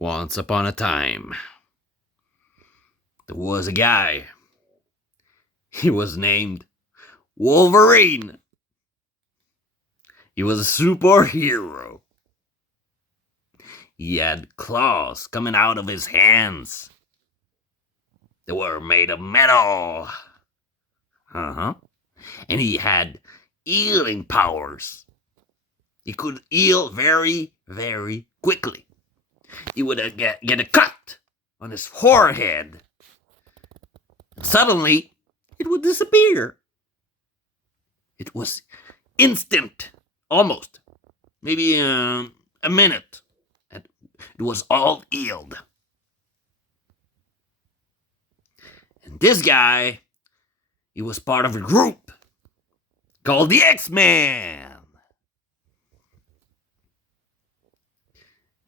Once upon a time, there was a guy. He was named Wolverine. He was a superhero. He had claws coming out of his hands. They were made of metal. And he had healing powers. He could heal very, very quickly. He would get a cut on his forehead. And suddenly, it would disappear. It was instant, almost. Maybe a minute. And it was all healed. And this guy, he was part of a group called the X-Men.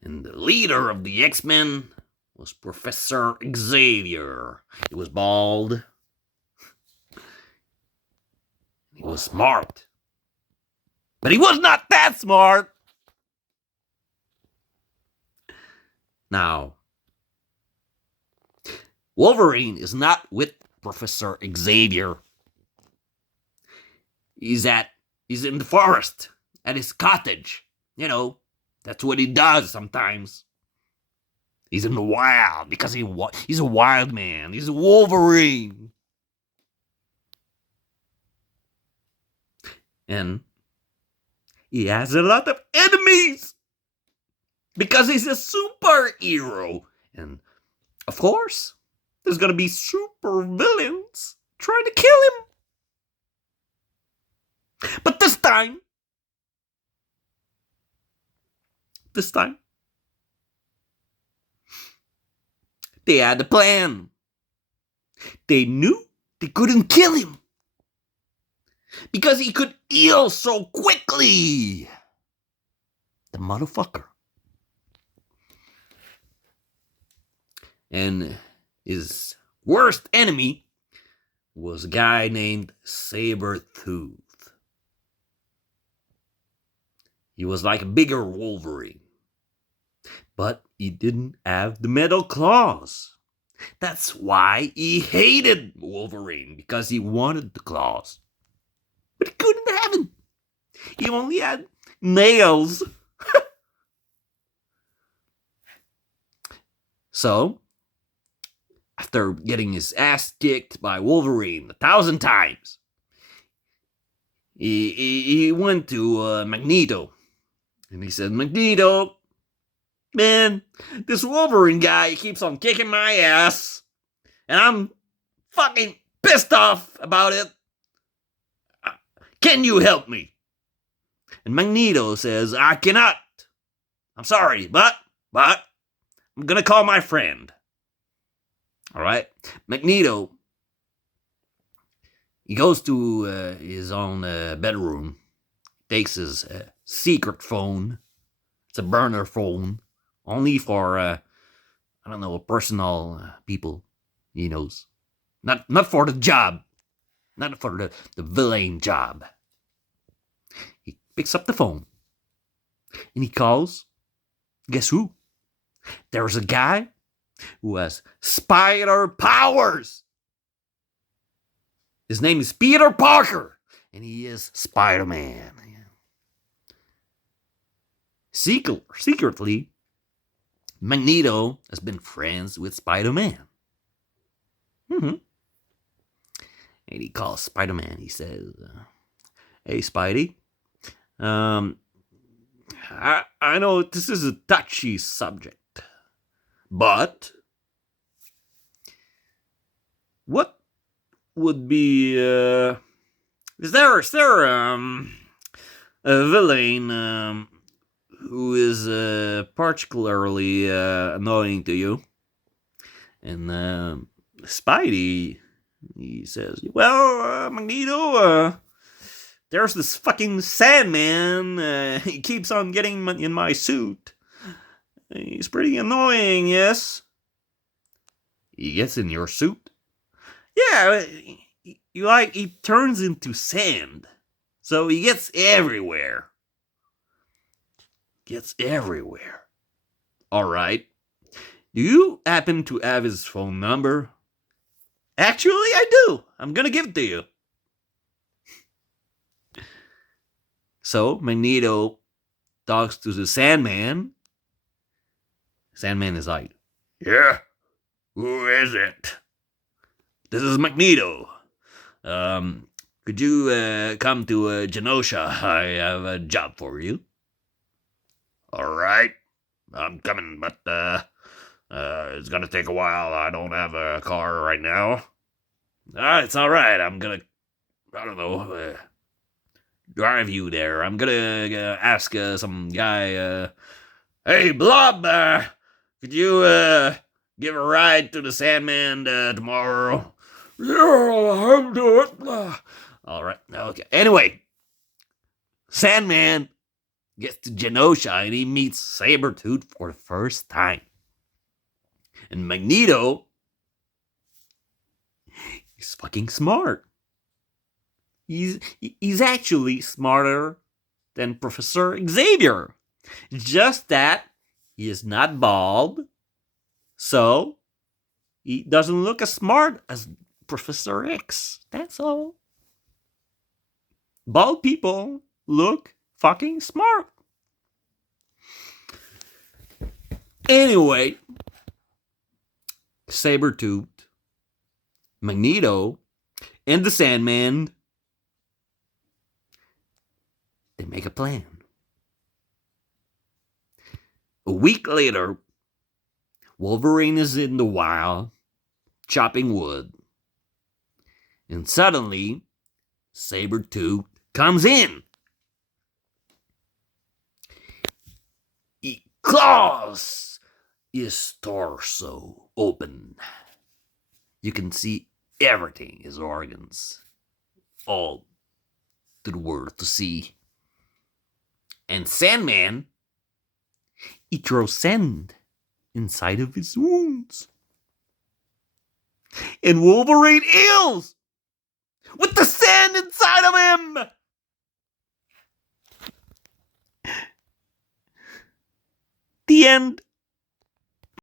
And the leader of the X-Men was Professor Xavier. He was bald. He was smart. But he was not that smart. Now, Wolverine is not with Professor Xavier. He's in the forest at his cottage. You know, that's what he does sometimes. He's in the wild because he's a wild man. He's a Wolverine. And he has a lot of enemies because he's a superhero. And of course, there's gonna be super villains trying to kill him. But this time, they had a plan. They knew they couldn't kill him because he could heal so quickly. The motherfucker. And his worst enemy was a guy named Sabertooth. He was like a bigger Wolverine. But he didn't have the metal claws. That's why he hated Wolverine, because he wanted the claws. But he couldn't have them. He only had nails. So, after getting his ass kicked by Wolverine 1,000 times, he went to Magneto. And he said, Magneto, man, this Wolverine guy keeps on kicking my ass. And I'm fucking pissed off about it. Can you help me? And Magneto says, I cannot. I'm sorry, but I'm gonna call my friend. All right? Magneto, he goes to his own bedroom, takes his secret phone. It's a burner phone, only for, personal people he knows. Not for the job. Not for the villain job. He picks up the phone, and he calls. Guess who? There's a guy who has spider powers. His name is Peter Parker, and he is Spider-Man. Secretly, Magneto has been friends with Spider-Man. And he calls Spider-Man. He says, hey, Spidey, I know this is a touchy subject, but what would be, is there a villain who is particularly annoying to you? And Spidey, he says, well, Magneto, there's this fucking Sandman. He keeps on getting in my suit. He's pretty annoying, yes? He gets in your suit? Yeah, he turns into sand. So he gets everywhere. All right. Do you happen to have his phone number? Actually, I do. I'm gonna give it to you. So Magneto talks to the Sandman. Sandman is like, "Yeah, who is it? This is Magneto. Could you come to Genosha? I have a job for you." "All right, I'm coming, but it's gonna take a while. I don't have a car right now." It's all right. I don't know, drive you there. I'm gonna ask some guy. Hey, Blob, could you give a ride to the Sandman tomorrow? Yeah, I'll do it. All right. Okay. Anyway, Sandman gets to Genosha and he meets Sabertooth for the first time. And Magneto, he's fucking smart. He's actually smarter than Professor Xavier. Just that he is not bald, so he doesn't look as smart as Professor X. That's all. Bald people look fucking smart. Anyway, Sabertooth, Magneto, and the Sandman, they make a plan. A week later, Wolverine is in the wild, chopping wood. And suddenly, Sabertooth comes in. He claws his torso open. You can see everything, his organs, all to the world to see. And Sandman, he throws sand inside of his wounds. And Wolverine heals with the sand inside of him. The end.